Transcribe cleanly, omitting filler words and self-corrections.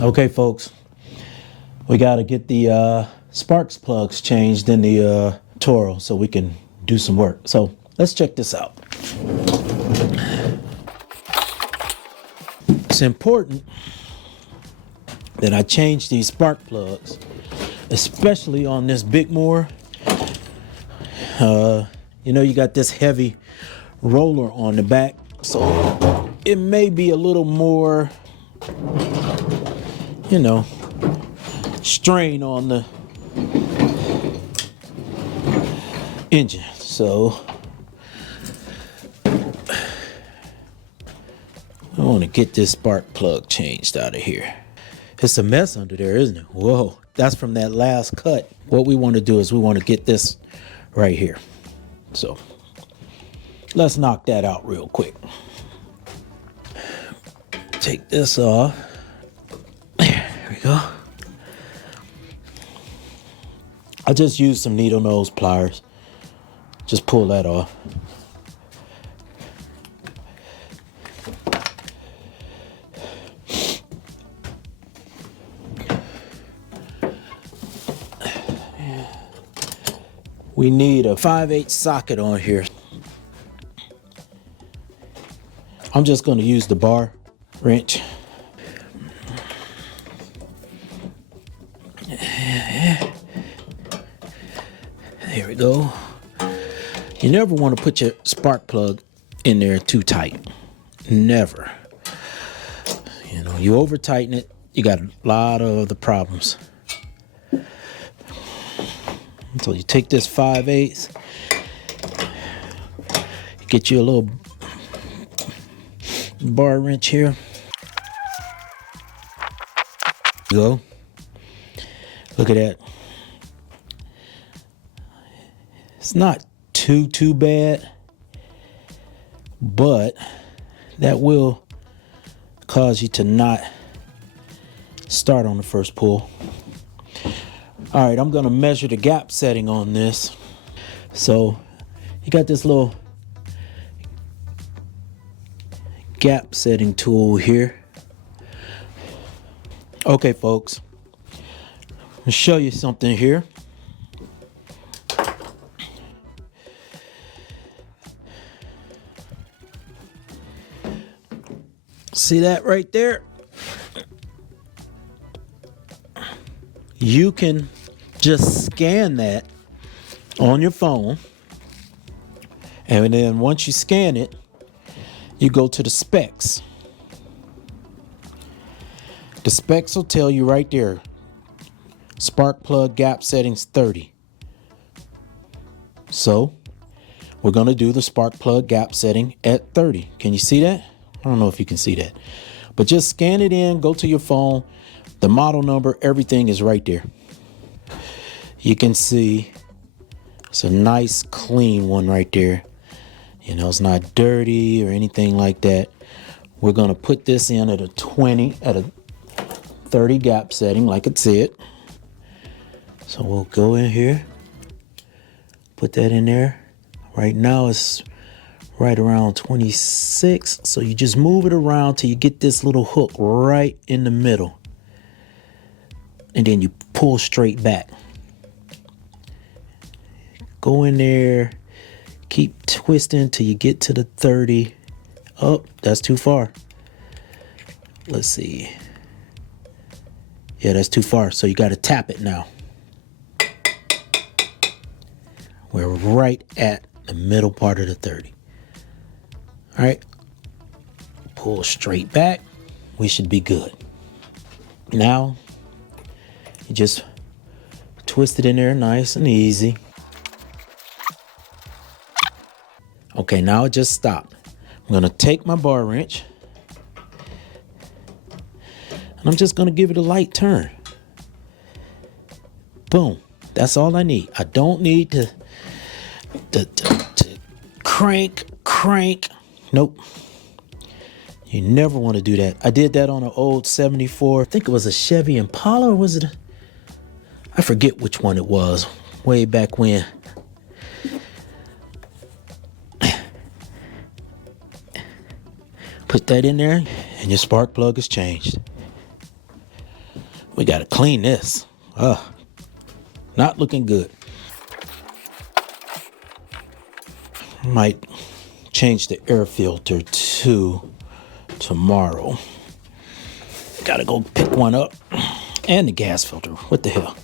Okay, folks, we got to get the sparks plugs changed in the Toro so we can do some work. So let's check this out. It's important that I change these spark plugs, especially on this big mower. You got this heavy roller on the back, so it may be a little more, strain on the engine. So I want to get this spark plug changed out of here. It's a mess under there, isn't it? Whoa, that's from that last cut. What we want to do is we want to get this right here. So let's knock that out real quick. Take this off. There we go. I just used some needle nose pliers. Just pull that off. We need a 5/8 socket on here. I'm just going to use the bar wrench. There we go. You never want to put your spark plug in there too tight. Never. You over tighten it, you got a lot of other problems. So you take this 5/8, get you a little bar wrench here. Go. Look at that. It's not too bad, but that will cause you to not start on the first pull. All right, I'm gonna measure the gap setting on this. So you got this little gap setting tool here. Okay, folks, I'll show you something here. See that right there? You can just scan that on your phone, and then once you scan it, you go to the specs. The specs will tell you right there, spark plug gap settings 30. So we're going to do the spark plug gap setting at 30. Can you see that? I don't know if you can see that, but just scan it in, go to your phone, the model number, everything is right there. You can see it's a nice clean one right there. It's not dirty or anything like that. We're going to put this in at a 30 gap setting like it said. So we'll go in here, put that in there. Right now it's right around 26. So you just move it around till you get this little hook right in the middle. And then you pull straight back. Go in there, keep twisting till you get to the 30. Oh, that's too far. Let's see. Yeah, that's too far. So you got to tap it now. We're right at the middle part of the 30. All right. Pull straight back. We should be good. Now, you just twist it in there nice and easy. Okay, now it just stopped. I'm going to take my bar wrench and I'm just going to give it a light turn. Boom. That's all I need. I don't need to crank. Nope. You never want to do that. I did that on an old 74. I think it was a Chevy Impala, or was it I forget which one it was. Way back when. Put that in there and your spark plug is changed. We got to clean this. Not looking good. Might change the air filter too tomorrow. Gotta go pick one up. And the gas filter. What the hell?